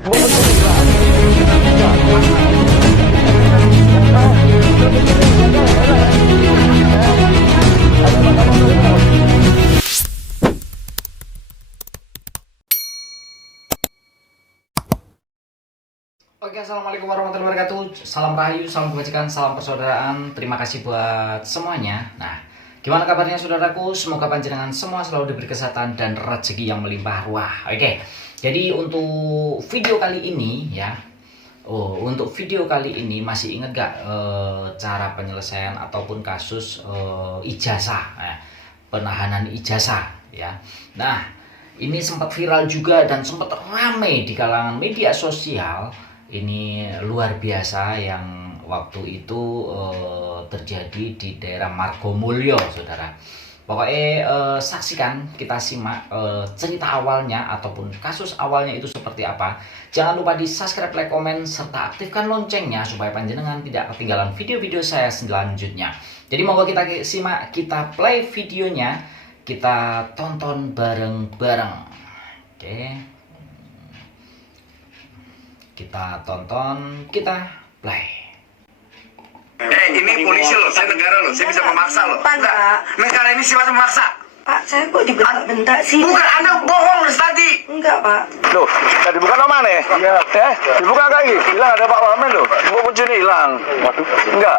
Oke, assalamualaikum warahmatullahi wabarakatuh. Salam rahayu, salam kebajikan, salam persaudaraan. Terima kasih buat semuanya. Nah, gimana kabarnya saudaraku? Semoga panjenengan semua selalu diberi kesehatan dan rezeki yang melimpah ruah. Oke, jadi untuk video kali ini ya, untuk video kali ini masih ingat gak cara penyelesaian ataupun kasus ijazah, penahanan ijazah ya. Nah, ini sempat viral juga dan sempat ramai di kalangan media sosial. Ini luar biasa yang waktu itu terjadi di daerah Margomulyo, saudara. Pokoknya saksikan, kita simak cerita awalnya ataupun kasus awalnya itu seperti apa. Jangan lupa di subscribe, like, komen, serta aktifkan loncengnya supaya panjenengan tidak ketinggalan video-video saya selanjutnya. Jadi monggo kita simak, kita play videonya, kita tonton bareng-bareng. Oke. Kita tonton, kita play. Ini polisi loh, saya negara loh, saya bisa memaksa loh. Enggak. Negara ini sifatnya memaksa. Pak, saya kok dibentak-bentak sih? Bukan, Anda bohong tadi. Enggak, Pak. Loh, tadi buka nomor nih? Iya. Dibuka lagi. Hilang ada Pak Wamen loh. Buka kunci ini hilang. Waduh. Enggak.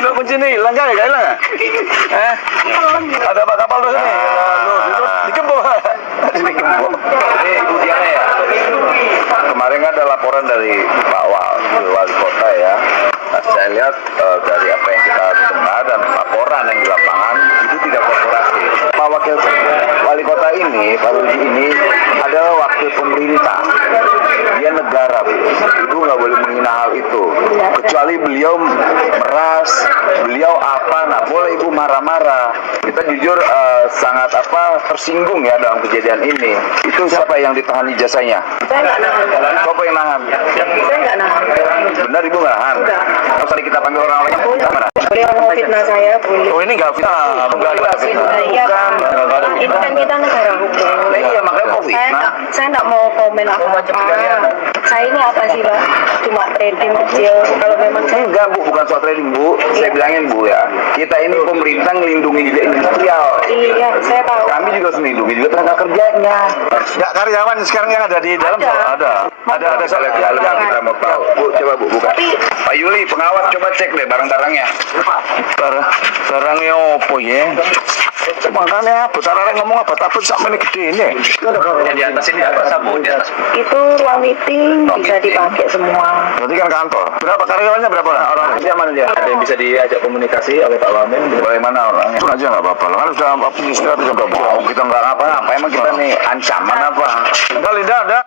Enggak kunci ini hilang kan? Enggak hilang ya? Ada Pak Kapal tuh sini. Loh, itu dikembok. Dikembok. Ini ujiannya ya. Kemarin ada laporan dari Pak Wali Kota ya. Nah, saya lihat dari apa yang kita dengar dan laporan yang di lapangan itu tidak korporasi. Pak Wakil Wali Kota ini, Pak Rudi ini adalah wakil pemerintah. Dia negara, Bu. Ibu nggak boleh menghina hal itu. Kecuali beliau meras, beliau apa, nggak boleh Ibu marah-marah. Kita jujur sangat tersinggung ya dalam kejadian ini. Itu siapa yang ditahan ijazahnya? Saya nggak nahan. Siapa yang nahan? Saya nggak nahan. Benar Ibu nggak nahan? Enggak. Kalau tadi kita panggil orang lain, mana? Beliau mau fitnah saya, boleh. Oh ini nggak fitnah, enggak ada fitnah. Iya, Bukan, Pak. nggak ada Ini fitnah. kan kita negara hukum. Nah, iya makanya mau fitnah. Saya nggak mau komen apa-apa. Saya ini apa sih, Pak? Cuma trading kecil. Kalau memang saya Enggak Bu, bukan soal trading Bu. Saya bilangin Bu ya, kita ini pemerintah ngelindungi juga industrial. iya, saya tahu. Kami juga harus melindungi juga tenaga kerjanya. Enggak karyawan sekarang yang ada di dalam ada salah yang kita mau tahu. Bu, coba Bu buka. Pak Yuli, pengawas coba cek deh barang-barangnya. Barangnya opo ya? Makanya Butarare ngomong apa tapi sampai ini gede ini. Yang di atas ini apa sabun di atas? Itu ruang meeting bisa dipakai semua. Berarti kan kantor. Berapa karyawannya berapa orang? Dia mana dia? Ada yang bisa diajak komunikasi oleh Pak Wamen. Bagaimana orangnya? Itu aja nggak apa-apa. Kan sudah apa istirahat sudah berapa? Kita nggak apa-apa. Emang kita nih ancaman apa? Enggak Linda ada.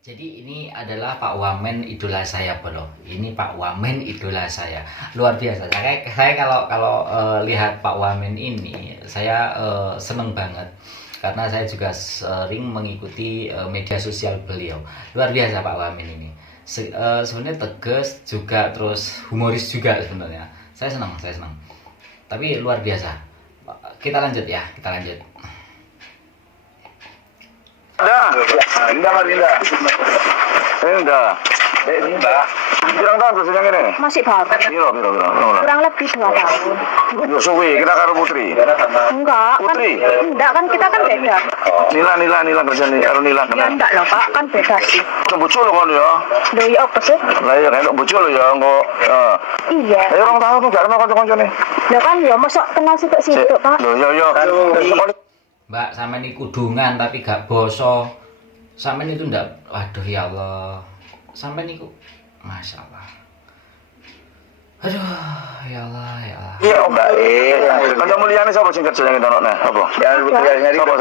Jadi ini adalah Pak Wamen idola saya, bro. Ini Pak Wamen idola saya, luar biasa. Saya kalau lihat Pak Wamen ini, saya seneng banget karena saya juga sering mengikuti media sosial beliau. Luar biasa Pak Wamen ini. Sebenarnya tegas juga, terus humoris juga sebenarnya. Saya senang. Tapi luar biasa. Kita lanjut ya, kita lanjut. Ada. Linda nggak Linda? Linda. Linda. Pirang tahun kerja ini? Masih baru. Piro. Kurang lebih 2 tahun. Yo suwi, kita karo Putri. Enggak, Putri. enggak kan kita kan beda. Nila kerja nih, karo Nila. Ya enggak loh, Pak, kan beda sih. Bocor lo kan ya. Loh, ya apa sih? Lah ya kan bocor lo ya engko. Iya. Ya orang tahu tuh gak kenal kanca-kanca nih. Loh kan ya mosok kenal situ, Pak. Loh yo. Mbak, sampean ini kudungan tapi gak boso. Sampean itu ndak, waduh ya Allah. Sampean niku Masya Allah. Aduh, ya Allah. Iya, Mbak. Kanca mulyane sapa sing kerja nang kono? Apa? Ya nyari sapa.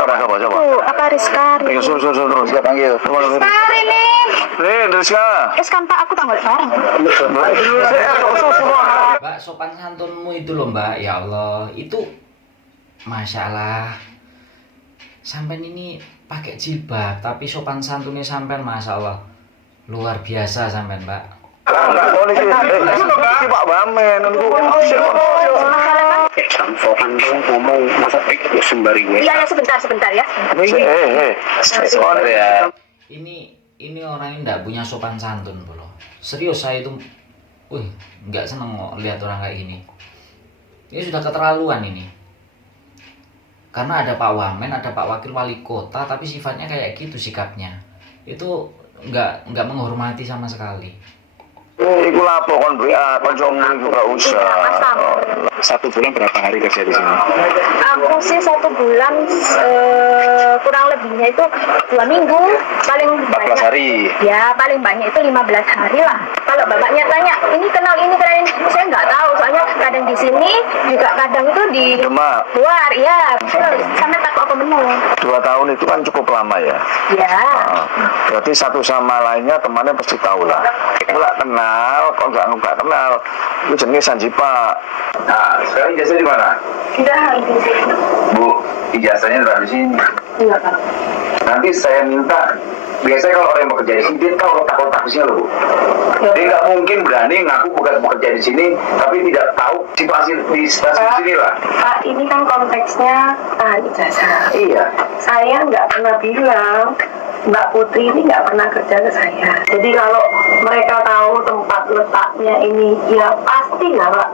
Apa Rizka? Ayo suruh terus kita panggil. Mari nih. Rizka. Kan Pak, aku tanggal bareng. Mbak, sopan santunmu itu loh Mbak, ya Allah. Itu Masya Allah. Sampean ini pakai jilbab tapi sopan santunnya sampean Masya Allah. Luar biasa sampean Mbak. Enggak, Pak Wamen. Masalah kan pakai sopan tuh ngomong masa sembari gue. Iya, ya sebentar ya. Sorry ya. Ini orang ini nggak punya sopan santun bro. Serius saya itu, nggak seneng kok lihat orang kayak gini. Ini sudah keterlaluan ini. Karena ada Pak Wamen, ada Pak Wakil Wali Kota, tapi sifatnya kayak gitu sikapnya. Itu nggak menghormati sama sekali. Iku lapo kon WA, kon jomblo juga usah. Satu bulan berapa hari kerja di sini? Aku sih 1 bulan kurang lebihnya itu 2 minggu, paling 14 banyak. hari. Ya paling banyak itu 15 hari lah. Kalau bapaknya tanya, ini kenal ini, saya nggak tahu. Soalnya kadang di sini juga kadang itu di Demak. luar, ya. Sampai takut apa menu. 2 tahun itu kan cukup lama ya. Ya. Berarti satu sama lainnya temannya pasti tahu lah. Nggak kenal, kok nggak kenal. Itu jenis Sanjipa. Nah, sekarang ijazah di mana? Sudah habis. Bu, ijazahnya di sini. Iya kan. Nanti saya minta, biasanya kalau orang yang bekerja di sini, dia tahu letak-letak di sini loh, Bu. Dia nggak mungkin berani ngaku bukan bekerja di sini, tapi tidak tahu situasi di stasiun sini lah. Pak, ini kan konteksnya ijazah. Iya. Saya nggak pernah bilang Mbak Putri ini nggak pernah kerja ke saya. Jadi kalau mereka tahu tempat letaknya ini, ya pasti nggak, Pak.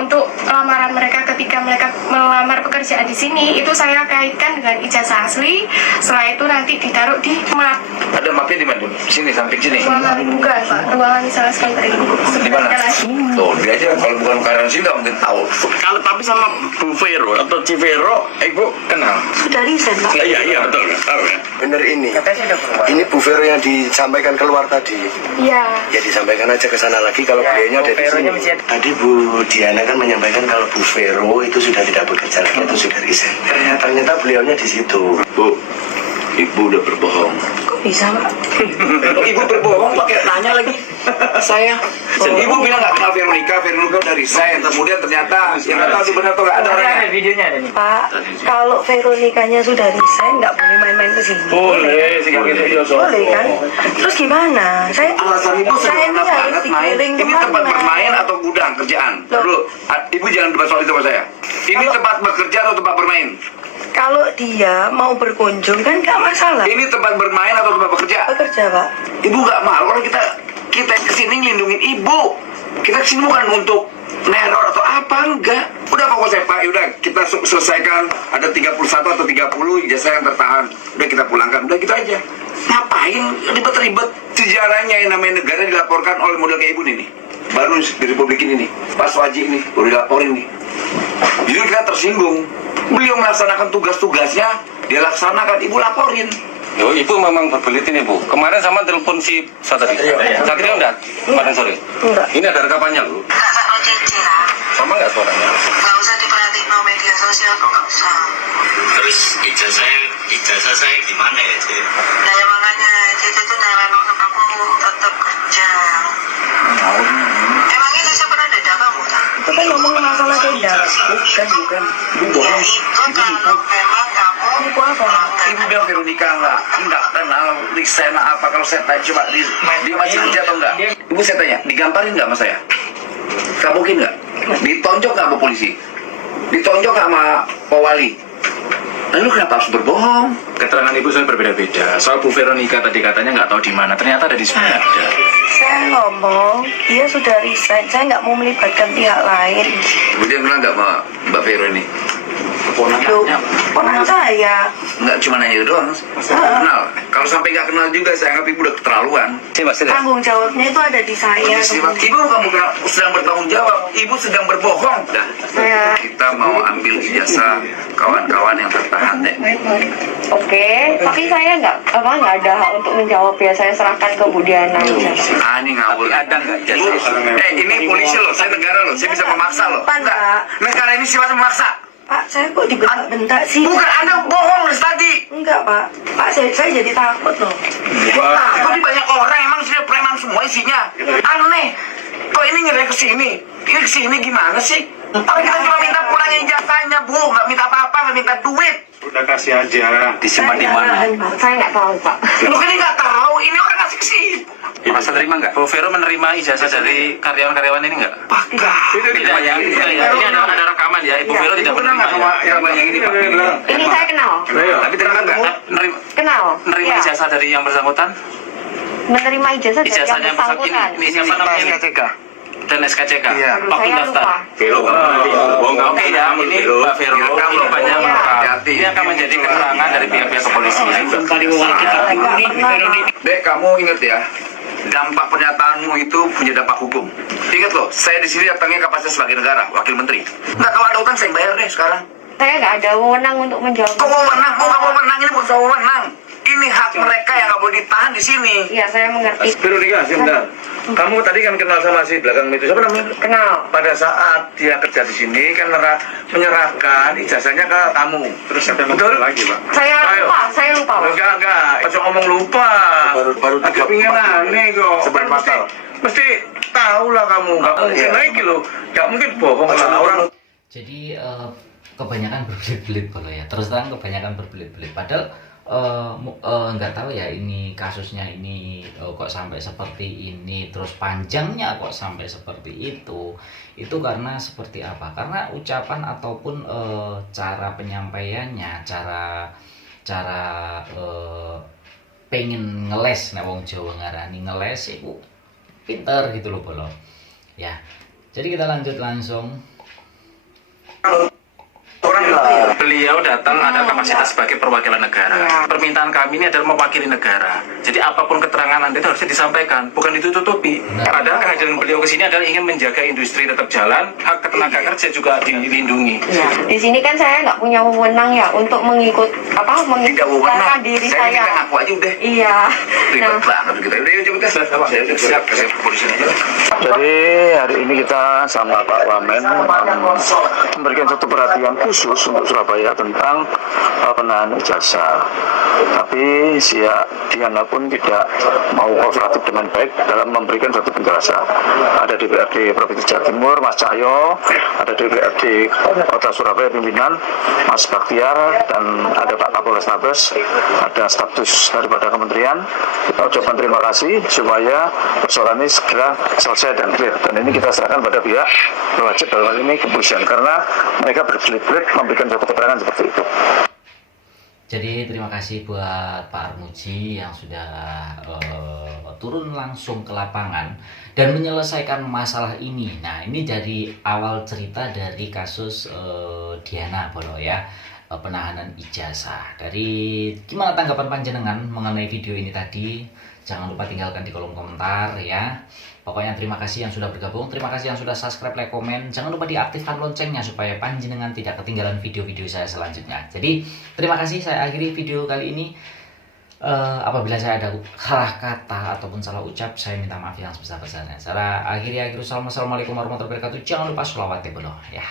Untuk lamaran mereka ketika mereka melamar pekerjaan di sini, itu saya kaitkan dengan ijazah asli. Setelah itu nanti ditaruh di map. Ada mapnya di mana? Sini, samping sini. Ruangan bukan, Pak. Ruangan salah sekali. Di mana? Tuh, dia aja kalau bukan karyawan sini nggak mungkin tahu. Kalau tapi sama Bu Vero atau Civero, Ibu kenal? Sudah riset, Pak. Iya betul, tahu ya. Bener ini. Ini Bu Vero yang disampaikan keluar tadi. Iya. Ya disampaikan aja ke sana lagi kalau beliaunya ada di sini. Tadi Bu Diana kan menyampaikan kalau Bu Vero itu sudah tidak bekerja lagi, itu sudah resign. Ternyata beliaunya di situ. Bu, Ibu udah berbohong. Kok bisa, Pak? Ibu berbohong pakai nanya lagi saya. Ibu bilang nggak kenal Veronica udah resign. Kemudian ternyata yang nggak tahu itu benar atau nggak ada orangnya. Videonya ada nih. Pak, kalau Veronikanya sudah resign, nggak boleh main-main ke sini. Boleh, sih Boleh kan? Terus gimana? Alasan Ibu saya ini sederhana harus banget main. dikiring Ini tempat kemana? bermain atau gudang kerjaan? Dulu, Ibu jangan debat soal itu sama saya. Ini tempat bekerja atau tempat bermain? Kalau dia mau berkunjung kan nggak masalah. Ini tempat bermain atau tempat bekerja? Bekerja, Pak. Ibu nggak malu kalau kita kesini ngelindungin Ibu. Kita kesini bukan untuk neror atau apa, enggak. Udah pokoknya Pak, udah kita selesaikan. Ada 31 atau 30 ijazah yang tertahan. Udah kita pulangkan, udah gitu aja. Ngapain ribet-ribet? Sejarahnya yang namanya negara dilaporkan oleh model kayak Ibu nih. Baru di Republik ini nih, Pak Swaji nih, baru dilaporin nih. Jadi kita tersinggung. Beliau melaksanakan tugas-tugasnya, dia laksanakan, Ibu laporin. Yo, Ibu memang berbelit ini, Bu. Kemarin sama telepon si Satria. Satria enggak? Kemarin sore. Enggak. Ini ada rekamannya, Bu. Sama enggak suaranya? Nggak usah diperhatiin no media sosial kok, nggak usah. Terus ijazah saya gimana ya, Cik? Nah ya makanya Cece tuh nyalain untuk kamu tetap kerja. Emangnya Cece pernah denda kamu tak? Itu kan ngomong masalah denda. Bukan. Ya itu kalau memang kamu Ibu apa? Ibu bilang Veronica enggak kenal resign apa. Kalau saya tanya coba dia masih kerja atau enggak? Ibu saya tanya, digamparin enggak sama saya? Kabukin enggak? Ditonjok enggak sama polisi? Ditonjok enggak sama Pak Wali? Lalu kenapa harus berbohong? Keterangan Ibu saya berbeda-beda. Soal Bu Veronica tadi katanya nggak tahu di mana. Ternyata ada di sini. Saya ngomong, dia sudah resign. Saya nggak mau melibatkan pihak lain. Kemudian bilang enggak sama Mbak Vero ini? Ponakan saya. Enggak cuma nanya itu doang. Kenal. Kalau sampai enggak kenal juga saya anggap Ibu udah keterlaluan. Tanggung jawabnya itu ada di saya. Ibu bukan sedang bertanggung jawab, Ibu sedang berbohong. Dah. Saya. Kita mau ambil ijazah kawan-kawan yang tertahan deh. Oke, tapi saya nggak ada hak untuk menjawab ya. Saya serahkan ke Bu Diana. Ah, ini ngawur. Ada nggak ijazah? Ini polisi loh, saya negara loh, saya bisa memaksa loh. Pak, Enggak, negara ini sifatnya memaksa. Pak, saya kok dibentak-bentak sih? Bukan Anda bohong dari tadi. Enggak, Pak. Pak, saya jadi takut loh. Takut di banyak orang emang sudah preman semua isinya. Aneh. Kok ini ngerai ke sini? Ini ke sini gimana sih? Tapi kita cuma minta pulangin ijazahnya, Bu. Nggak minta apa-apa, nggak minta duit. Udah kasih aja. Disimpan di mana? Saya nggak tahu, Pak. Lu kan nggak tahu, ini orang kasih ke sini. Merasa terima nggak? Bu Vero menerima ijazah dari karyawan-karyawan ini nggak? Tidak ya. Ini ada rekaman ya. Ibu Vero tidak menerima ya. Ini saya kenal. Tapi terima nggak? Kenal. Menerima Ya. ijazah dari yang bersangkutan? Menerima ijazah dari yang Ijazahnya bersangkutan. ini siapa namanya? SKCK. Dan SKCK. Aduh, Waktu saya daftar. lupa. Oke ya, ini Mbak Vero ini banyak Hati-hati. ini akan menjadi keterangan dari pihak-pihak kepolisian. Dek, kamu ingat ya, dampak pernyataanmu itu punya dampak hukum. Ingat loh, saya di sini datangnya kapasitas sebagai negara, wakil menteri. Nggak, kalau ada utang saya yang bayar deh sekarang. Saya nggak ada wewenang untuk menjawab. Kau mau menang, nggak mau menang, ini bukan soal menang. Ini hak mereka yang nggak boleh ditahan di sini. Iya, saya mengerti. Veronica, sebentar. Kamu tadi kan kenal sama si belakang itu, siapa namanya? Kenal. Pada saat dia kerja di sini kan menyerahkan ijazahnya ke kamu. Terus siapa betul lagi, Pak? Saya lupa, Pak. Enggak. Pas ngomong lupa. Baru agak pingin aneh kok. Kan mesti tahu lah kamu. Enggak mungkin lagi loh. Enggak mungkin bohong lah orang. Jadi kebanyakan berbelit-belit kalau ya. Terus terang kebanyakan berbelit-belit. Padahal nggak tahu ya ini kasusnya ini kok sampai seperti ini, terus panjangnya kok sampai seperti itu karena seperti apa? Karena ucapan ataupun cara penyampaiannya, cara pengen ngeles, nek wong Jawa ngarani ngeles itu pinter gitu loh bolo ya. Jadi kita lanjut langsung. Beliau datang ada kapasitas sebagai perwakilan negara. Permintaan kami ini adalah mewakili negara. Jadi apapun keterangan Anda itu harusnya disampaikan, bukan ditutupi. Padahal kehadiran beliau ke sini adalah ingin menjaga industri tetap jalan, hak tenaga kerja juga dilindungi. Ya. Di sini kan saya nggak punya wewenang ya untuk mengikutkan diri Saya saya. ngaku aja udah. Iya. Ribet banget kita. Udah, coba tes. Saya udah siap kasih polisi aja. Jadi hari ini kita sama Pak Wamen memberikan satu perhatian khusus untuk Surabaya tentang penahanan ijazah. Tapi Diana pun tidak mau kooperatif dengan baik dalam memberikan satu penjelasan. Ada DPRD Provinsi Jawa Timur, Mas Cahyo, ada DPRD Kota Surabaya pimpinan, Mas Baktiar, dan ada Pak Kapolres Tabes, ada status daripada kementerian. Kita ucapkan terima kasih supaya persoalan ini segera selesai dan clear. Dan ini kita serahkan pada pihak berwajib dalam hal ini kepolisian karena mereka berbelit-belit memberikan suatu keterangan seperti itu. Jadi terima kasih buat Pak Armuji yang sudah turun langsung ke lapangan dan menyelesaikan masalah ini. Nah, ini dari awal cerita dari kasus Diana Bolo ya, penahanan ijazah. Dari gimana tanggapan panjenengan mengenai video ini tadi? Jangan lupa tinggalkan di kolom komentar ya. Pokoknya terima kasih yang sudah bergabung, terima kasih yang sudah subscribe, like, komen. Jangan lupa diaktifkan loncengnya supaya panjenengan tidak ketinggalan video-video saya selanjutnya. Jadi terima kasih, saya akhiri video kali ini. Apabila saya ada salah kata ataupun salah ucap, saya minta maaf yang sebesar-besarnya. Saya akhiri. Assalamualaikum warahmatullahi wabarakatuh. Jangan lupa sholawat ya.